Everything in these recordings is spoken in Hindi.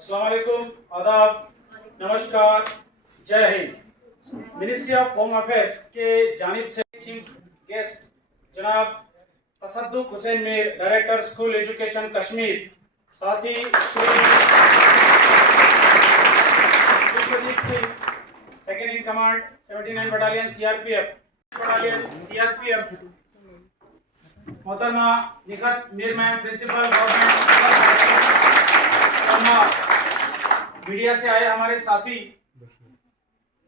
अस्सलाम वालेकुम, आदाब, नमस्कार, जय हिंद। मिनिस्ट्री ऑफ होम अफेयर्स के जानिब से चीफ गेस्ट जनाब Tasadduq Hussain Mir, director school education Kashmir, साथ ही Shri Vishwadeep Singh, second in command 79 battalion CRPF, मोहतरमा Nikhat Mir ma'am, principal government, media से आए हमारे साथी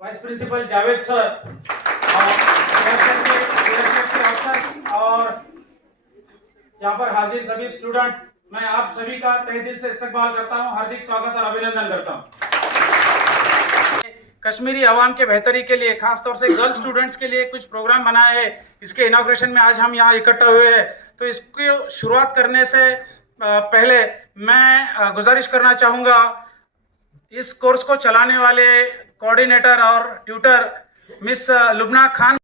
वाइस प्रिंसिपल जावेद सर और यहाँ पर हाजिर सभी स्टूडेंट्स, मैं आप सभी का तहे दिल से इस्तकबाल करता हूँ, हार्दिक स्वागत और अभिनंदन करता हूँ। कश्मीरी अवाम के बेहतरी के लिए, खास तौर से गर्ल्स स्टूडेंट्स के लिए कुछ प्रोग्राम बनाए हैं। इसके इनॉग्रेशन में आज हम यहाँ इकट्ठा हुए हैं। तो इसकी शुरुआत करने से पहले मैं गुजारिश करना चाहूँगा, इस कोर्स को चलाने वाले कोऑर्डिनेटर और tutor miss Lubna Khan,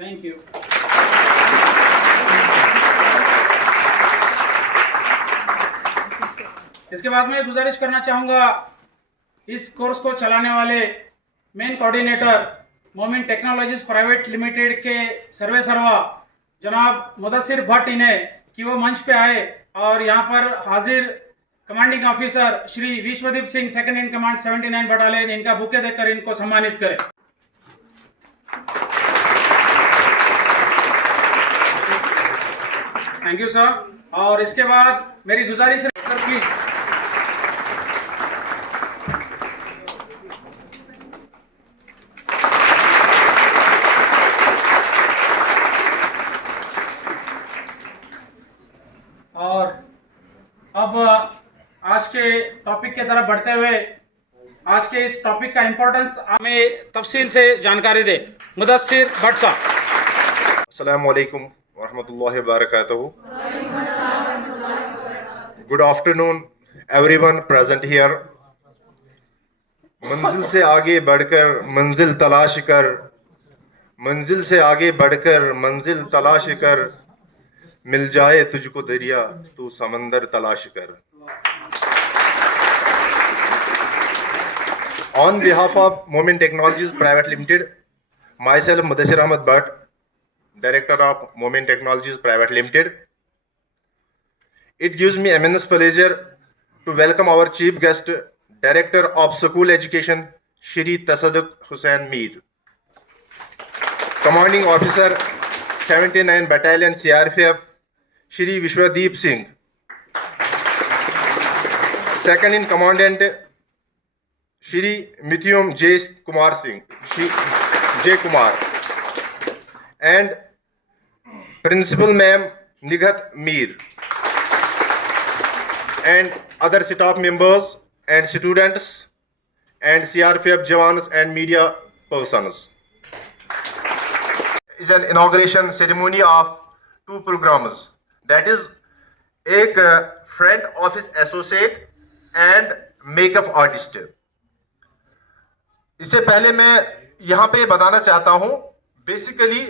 thank you. इसके बाद में गुजारिश करना चाहूँगा, इस कोर्स को चलाने वाले मेन कोऑर्डिनेटर मोमिन टेक्नोलॉजीज प्राइवेट लिमिटेड के सर्वे सर्वा जनाब मुदस्सिर भट्ट इन्हें कि वो मंच पे आए और यहाँ पर हाजिर commanding officer Shri Vishwadeep Singh, second in command 79 battalion, इनका बुके देकर इनको सम्मानित करें। Thank you sir. और इसके बाद मेरी गुजारिश है सर, प्लीज। और अब आज के टॉपिक की तरफ बढ़ते हुए, आज के इस टॉपिक का इंपॉर्टेंस हमें तफसील से जानकारी दे मुदस्सिर भट्ट साहब। अस्सलामु अलैकुम वरहमतुल्लाहि वबरकातुहू। Good afternoon everyone present here. मंजिल से आगे बढ़कर मंजिल तलाश कर, मंजिल से आगे बढ़कर मंजिल तलाश कर, मिल जाए तुझको दरिया तू समंदर तलाश कर। On behalf of Momin Technologies Private Limited, myself Mudassir Ahmad Bhatt, Director of Momin Technologies Private Limited, it gives me immense pleasure to welcome our chief guest, Director of School Education, Shri Tasadduk Hussain Mir, Commanding Officer 79 Battalion CRPF, Shri Vishwadeep Singh, Second in Commandant Shri Mithyum J. Kumar Singh, J. Kumar, and Principal Ma'am Nighat Mir, and other staff members and students and CRPF Jawans and media persons. Is an inauguration ceremony of two programs, that is एक front office associate and makeup artist. इससे पहले मैं यहाँ पे बताना चाहता हूँ, बेसिकली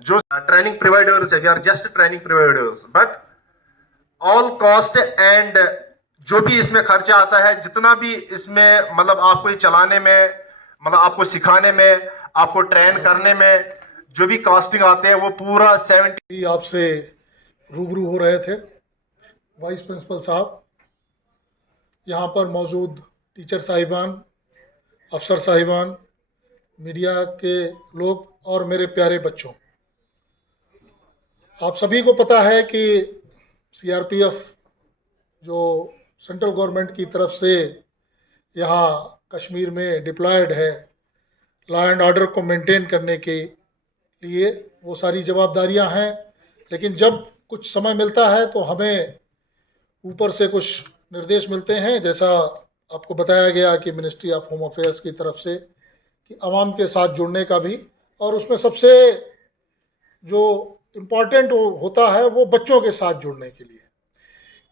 जो ट्रेनिंग प्रोवाइडर्स है, we are just training providers, but all cost and जो भी इसमें खर्चा आता है, जितना भी इसमें मतलब आपको ये चलाने में, मतलब आपको सिखाने में, आपको ट्रेन करने में जो भी कॉस्टिंग आते हैं, वो पूरा 70। आपसे रूबरू हो रहे थे वाइस प्रिंसिपल साहब, यहाँ पर मौजूद टीचर साहिबान, अफसर साहिबान, मीडिया के लोग और मेरे प्यारे बच्चों, आप सभी को पता है कि सीआरपीएफ जो सेंट्रल गवर्नमेंट की तरफ से यहाँ कश्मीर में डिप्लॉयड है, लॉ एंड ऑर्डर को मेंटेन करने के लिए वो सारी जवाबदारियां हैं। लेकिन जब कुछ समय मिलता है तो हमें ऊपर से कुछ निर्देश मिलते हैं, जैसा आपको बताया गया कि मिनिस्ट्री ऑफ होम अफेयर्स की तरफ से कि आवाम के साथ जुड़ने का भी, और उसमें सबसे जो इम्पॉर्टेंट होता है वो बच्चों के साथ जुड़ने के लिए,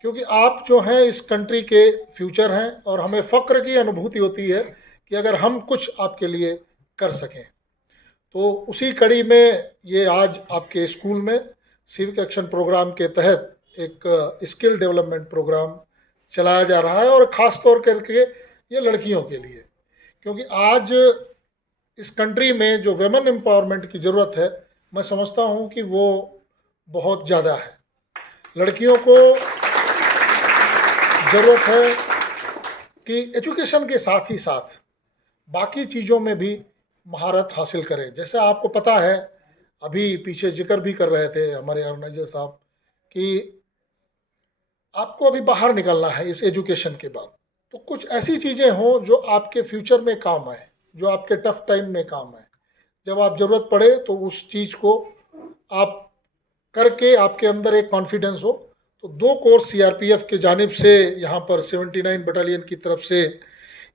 क्योंकि आप जो हैं इस कंट्री के फ्यूचर हैं और हमें फ़ख्र की अनुभूति होती है कि अगर हम कुछ आपके लिए कर सकें। तो उसी कड़ी में ये आज आपके स्कूल में सिविक एक्शन प्रोग्राम के तहत एक स्किल डेवलपमेंट प्रोग्राम चलाया जा रहा है, और ख़ास तौर करके ये लड़कियों के लिए, क्योंकि आज इस कंट्री में जो वेमेन एम्पावरमेंट की ज़रूरत है, मैं समझता हूँ कि वो बहुत ज़्यादा है। लड़कियों को ज़रूरत है कि एजुकेशन के साथ ही साथ बाकी चीज़ों में भी महारत हासिल करें। जैसे आपको पता है, अभी पीछे जिक्र भी कर रहे थे हमारे ऑर्गेनाइजर साहब कि आपको अभी बाहर निकलना है इस एजुकेशन के बाद, तो कुछ ऐसी चीज़ें हों जो आपके फ्यूचर में काम आए, जो आपके टफ टाइम में काम आए। जब आप ज़रूरत पड़े तो उस चीज़ को आप करके आपके अंदर एक कॉन्फिडेंस हो। तो 2 कोर्स सीआरपीएफ के जानिब से यहाँ पर 79 बटालियन की तरफ से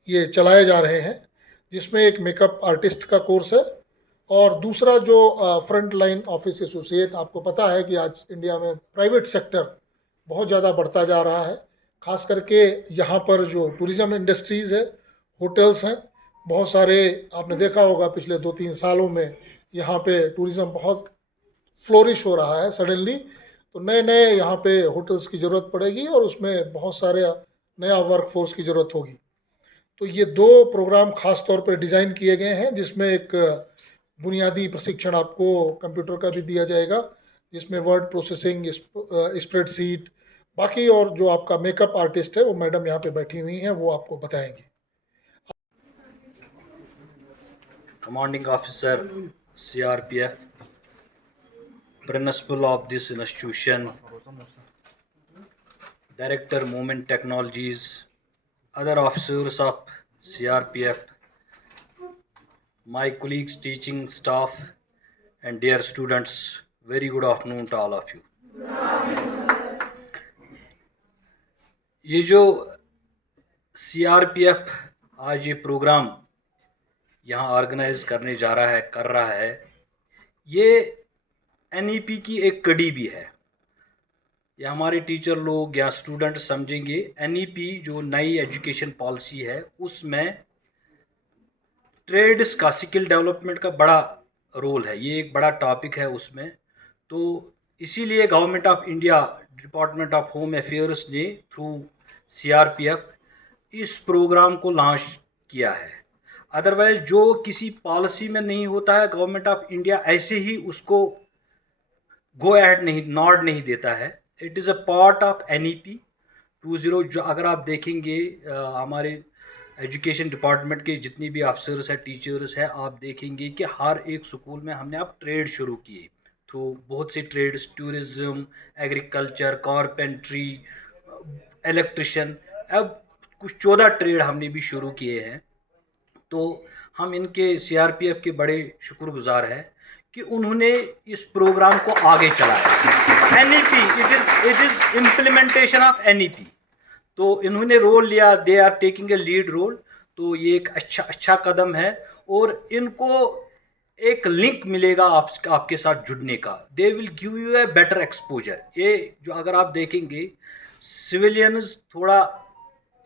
ये चलाए जा रहे हैं, जिसमें एक मेकअप आर्टिस्ट का कोर्स है, और दूसरा जो फ्रंट लाइन ऑफिस एसोसिएट। आपको पता है कि आज इंडिया में प्राइवेट सेक्टर बहुत ज़्यादा बढ़ता जा रहा है, खास करके यहाँ पर जो टूरिज़्म इंडस्ट्रीज़ है, होटल्स हैं, बहुत सारे आपने देखा होगा पिछले 2-3 सालों में यहाँ पे टूरिज़्म बहुत फ्लोरिश हो रहा है सडनली। तो नए नए यहाँ पे होटल्स की ज़रूरत पड़ेगी, और उसमें बहुत सारे नया वर्क फोर्स की ज़रूरत होगी। तो ये 2 प्रोग्राम ख़ास तौर पर डिज़ाइन किए गए हैं, जिसमें एक बुनियादी प्रशिक्षण आपको कंप्यूटर का भी दिया जाएगा, जिसमें वर्ड प्रोसेसिंग, स्प्रेडशीट, बाकी और जो आपका मेकअप आर्टिस्ट है वो मैडम यहाँ पे बैठी हुई हैं, वो आपको बताएंगी। Commanding Officer CRPF, Principal of this institution, Director Movement Technologies, other officers of CRPF, my colleagues, teaching staff, and dear students, very good afternoon to all of you. ये जो CRPF आज ये प्रोग्राम यहाँ ऑर्गेनाइज करने जा रहा है, कर रहा है, ये NEP की एक कड़ी भी है। ये हमारे टीचर लोग या स्टूडेंट समझेंगे, NEP जो नई एजुकेशन पॉलिसी है उसमें ट्रेड्स का, स्किल डेवलपमेंट का बड़ा रोल है, ये एक बड़ा टॉपिक है उसमें। तो इसीलिए government of India, department of home affairs ने थ्रू CRPF इस प्रोग्राम को लॉन्च किया है। अदरवाइज जो किसी पॉलिसी में नहीं होता है, गवर्नमेंट ऑफ इंडिया ऐसे ही उसको गो एहेड नहीं, नॉड नहीं देता है। It is a part of NEP 20। जो अगर आप देखेंगे हमारे एजुकेशन डिपार्टमेंट के जितनी भी अफसर्स हैं, टीचर्स हैं, आप देखेंगे कि हर एक स्कूल में हमने अब ट्रेड शुरू किए थ्रू बहुत से trades, tourism, agriculture, carpentry, electrician, अब कुछ 14 ट्रेड हमने भी शुरू किए हैं। तो हम इनके CRPF के बड़े शुक्रगुजार हैं कि उन्होंने इस प्रोग्राम को आगे चलाया। NEP, it is implementation of NEP। तो इन्होंने रोल लिया, they are taking a lead role. तो ये एक अच्छा कदम है, और इनको एक लिंक मिलेगा आपके साथ जुड़ने का। They will give U a better exposure. ये जो अगर आप देखेंगे, सिविलियंस थोड़ा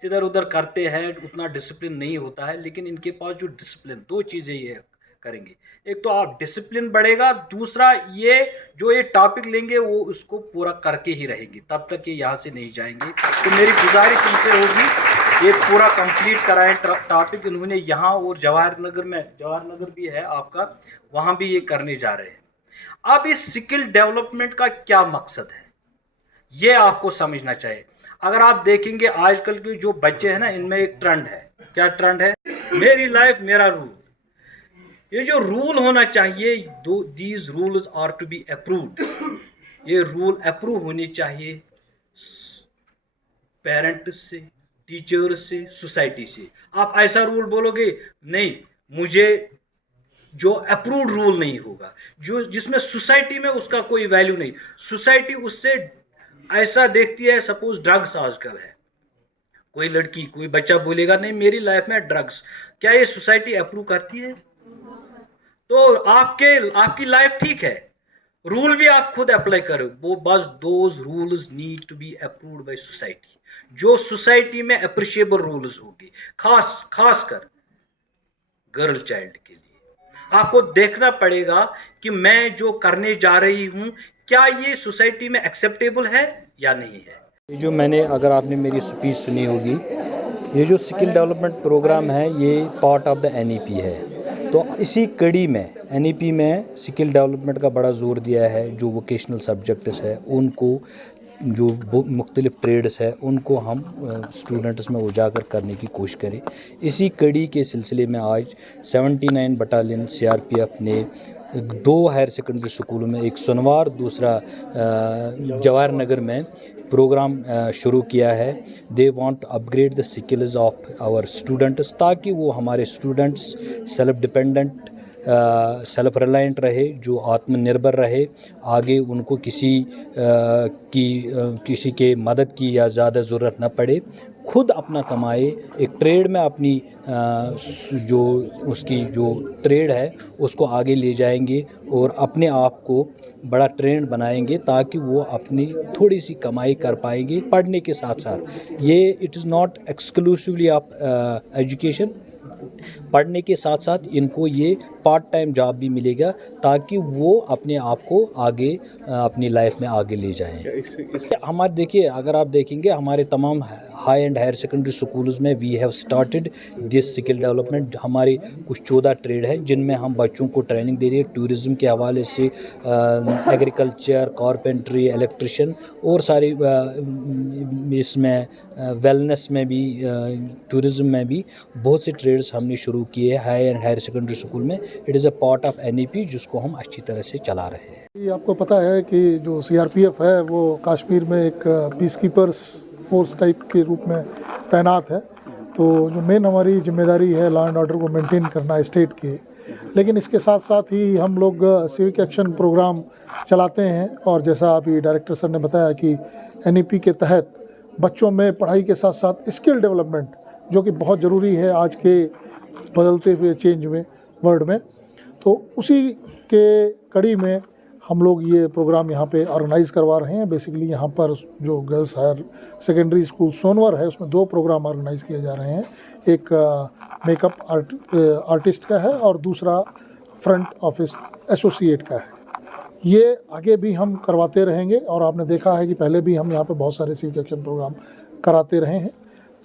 इधर उधर करते हैं, उतना डिसिप्लिन नहीं होता है, लेकिन इनके पास जो डिसिप्लिन, 2 चीज़ें ये करेंगे। एक तो आप डिसिप्लिन बढ़ेगा, दूसरा ये जो ये टॉपिक लेंगे वो उसको पूरा करके ही रहेंगे, तब तक ये यहाँ से नहीं जाएंगे। तो मेरी गुजारिश इनसे होगी, ये पूरा कंप्लीट कराएं टॉपिक। इन्होंने यहाँ और जवाहर नगर भी है आपका, वहाँ भी ये करने जा रहे हैं। अब इस स्किल डेवलपमेंट का क्या मकसद है, ये आपको समझना चाहिए। अगर आप देखेंगे आजकल के जो बच्चे हैं ना, इनमें एक ट्रेंड है। क्या ट्रेंड है? मेरी लाइफ मेरा रूल। ये जो रूल होना चाहिए, these rules are to be approved. ये रूल अप्रूव होने चाहिए पेरेंट्स से, टीचर्स से, सोसाइटी से। आप ऐसा रूल बोलोगे, नहीं, मुझे जो अप्रूव्ड रूल नहीं होगा, जो जिसमें सोसाइटी में उसका कोई वैल्यू नहीं, सोसाइटी उससे ऐसा देखती है। सपोज ड्रग्स आजकल है, कोई लड़की, कोई बच्चा बोलेगा नहीं मेरी लाइफ में ड्रग्स, क्या ये सोसाइटी अप्रूव करती है? तो आपकी लाइफ ठीक है, रूल भी आप खुद अप्लाई करो, वो बस those rules need to be approved by society, जो सोसाइटी में अप्रिशिएबल रूल्स होंगे, खासकर गर्ल चाइल्ड के लिए। आपको देखना पड़ेगा कि मैं जो करने जा रही हूं, क्या ये सोसाइटी में एक्सेप्टेबल है या नहीं है। ये जो मैंने, अगर आपने मेरी स्पीच सुनी होगी, ये जो स्किल डेवलपमेंट प्रोग्राम है ये पार्ट ऑफ द एनईपी है। तो इसी कड़ी में एनईपी में स्किल डेवलपमेंट का बड़ा जोर दिया है। जो वोकेशनल सब्जेक्ट्स है उनको, जो मुख्तलिफ ट्रेड्स है उनको हम स्टूडेंट्स में उजागर करने की कोशिश करें। इसी कड़ी के सिलसिले में आज 79 बटालियन सीआरपीएफ ने 2 हायर सेकेंडरी स्कूलों में, एक सोनवार दूसरा जवाहर नगर में प्रोग्राम शुरू किया है। They want upgrade the skills of our students, ताकि वो हमारे students self dependent, self reliant रहे, जो आत्मनिर्भर रहे, आगे उनको किसी के मदद की या ज़्यादा ज़रूरत न पड़े, खुद अपना कमाए, एक ट्रेड में अपनी जो उसकी जो ट्रेड है उसको आगे ले जाएंगे और अपने आप को बड़ा ट्रेंड बनाएंगे, ताकि वो अपनी थोड़ी सी कमाई कर पाएंगे पढ़ने के साथ साथ। ये it is not exclusively of education, पढ़ने के साथ साथ इनको ये पार्ट टाइम जॉब भी मिलेगा, ताकि वो अपने आप को आगे अपनी लाइफ में आगे ले जाएं। हमारे देखिए, अगर आप देखेंगे हमारे तमाम high and higher secondary schools में we have started this skill development. हमारे कुछ 14 ट्रेड हैं जिनमें हम बच्चों को ट्रेनिंग दे रहे हैं, टूरिज़्म के हवाले से एग्रीकल्चर, कारपेंट्री, इलेक्ट्रिशियन और सारी इसमें वेलनेस में भी, टूरिज़्म में भी बहुत से ट्रेड्स हमने शुरू किए high and higher secondary school में। It is a part of NEP जिसको हम अच्छी तरह से चला रहे हैं। ये आपको पता है कि जो सीआरपीएफ है वो कश्मीर में एक पीस कीपर्स फोर्स टाइप के रूप में तैनात है। तो जो मेन हमारी जिम्मेदारी है लॉ एंड ऑर्डर को मेंटेन करना स्टेट के, लेकिन इसके साथ साथ ही हम लोग सिविक एक्शन प्रोग्राम चलाते हैं। और जैसा अभी डायरेक्टर सर ने बताया कि एनईपी के तहत बच्चों में पढ़ाई के साथ साथ स्किल डेवलपमेंट, जो कि बहुत ज़रूरी है आज के बदलते हुए चेंज में वर्ल्ड में, तो उसी के कड़ी में हम लोग ये प्रोग्राम यहाँ पे ऑर्गेनाइज़ करवा रहे हैं। बेसिकली यहाँ पर जो girls higher secondary school Sonwar है उसमें 2 प्रोग्राम ऑर्गेनाइज़ किए जा रहे हैं। एक मेकअप आर्टिस्ट का है और दूसरा फ्रंट ऑफिस एसोसिएट का है। ये आगे भी हम करवाते रहेंगे और आपने देखा है कि पहले भी हम यहाँ पे बहुत सारे सिविक एक्शन प्रोग्राम कराते रहे हैं।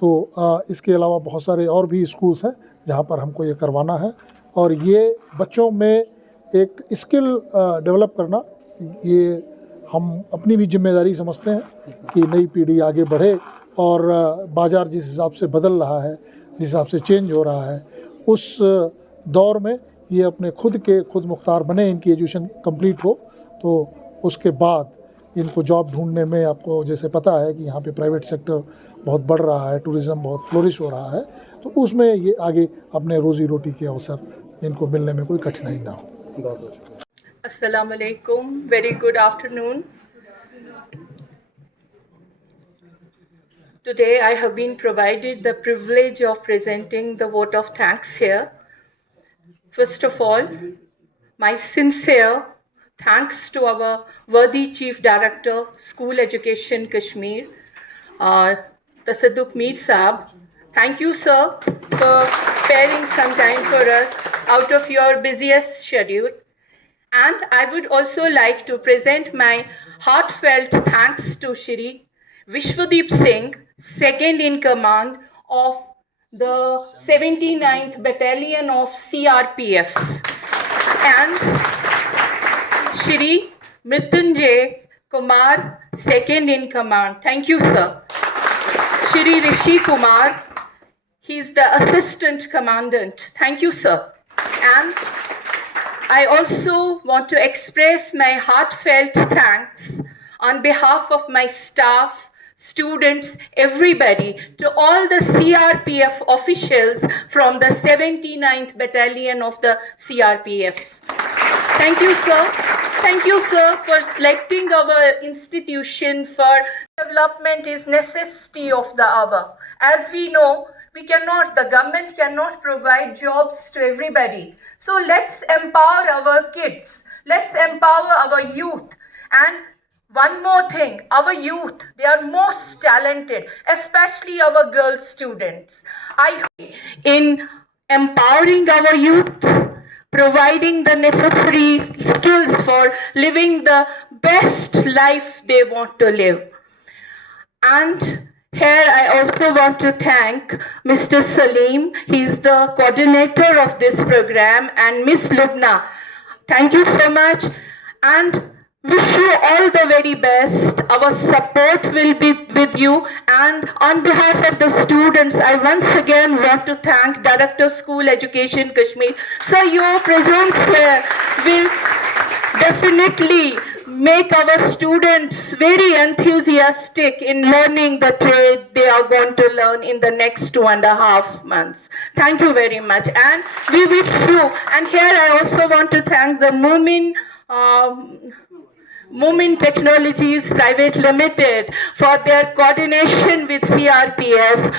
तो इसके अलावा बहुत सारे और भी स्कूल्स हैं जहाँ पर हमको ये करवाना है। और ये बच्चों में एक स्किल डेवलप करना, ये हम अपनी भी जिम्मेदारी समझते हैं कि नई पीढ़ी आगे बढ़े और बाज़ार जिस हिसाब से बदल रहा है, जिस हिसाब से चेंज हो रहा है, उस दौर में ये अपने खुद मुख्तार बने, इनकी एजुकेशन कंप्लीट हो, तो उसके बाद इनको जॉब ढूंढने में, आपको जैसे पता है कि यहाँ पे प्राइवेट सेक्टर बहुत बढ़ रहा है, टूरिज़्म बहुत फ्लोरिश हो रहा है, तो उसमें ये आगे अपने रोज़ी रोटी के अवसर इनको मिलने में कोई कठिनाई ना हो। Assalamu alaikum. Very good afternoon. Today I have been provided the privilege of presenting the vote of thanks here. First of all, my sincere thanks to our worthy Chief Director, School Education Kashmir, Tasadduq Mir Saab. Thank you, sir, for sparing some time for us out of your busiest schedule. And I would also like to present my heartfelt thanks to Shri Vishwadeep Singh, second in command of the 79th Battalion of CRPF, and Shri Mrityunjay Kumar, second in command. Thank you, sir. Shri Rishi Kumar, he's the assistant commandant. Thank you, sir. And I also want to express my heartfelt thanks on behalf of my staff, students, everybody, to all the CRPF officials from the 79th Battalion of the CRPF. Thank you, sir. Thank you, sir, for selecting our institution for development is necessity of the hour. As we know, the government cannot provide jobs to everybody. So let's empower our kids. Let's empower our youth. And one more thing, our youth, they are most talented, especially our girl students. I hope in empowering our youth, providing the necessary skills for living the best life they want to live. And here I also want to thank Mr. Salim. He's the coordinator of this program, and Miss Lubna. Thank you so much and wish you all the very best. Our support will be with you, and on behalf of the students, I once again want to thank Director School Education Kashmir. Sir, your presence here will definitely make our students very enthusiastic in learning the trade they are going to learn in the next 2.5 months. Thank you very much, and we wish you. And here I also want to thank the Moomin Technologies Private Limited for their coordination with CRPF.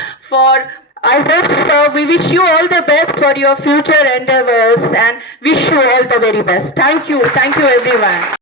I hope, sir, we wish you all the best for your future endeavors and wish you all the very best. Thank you everyone.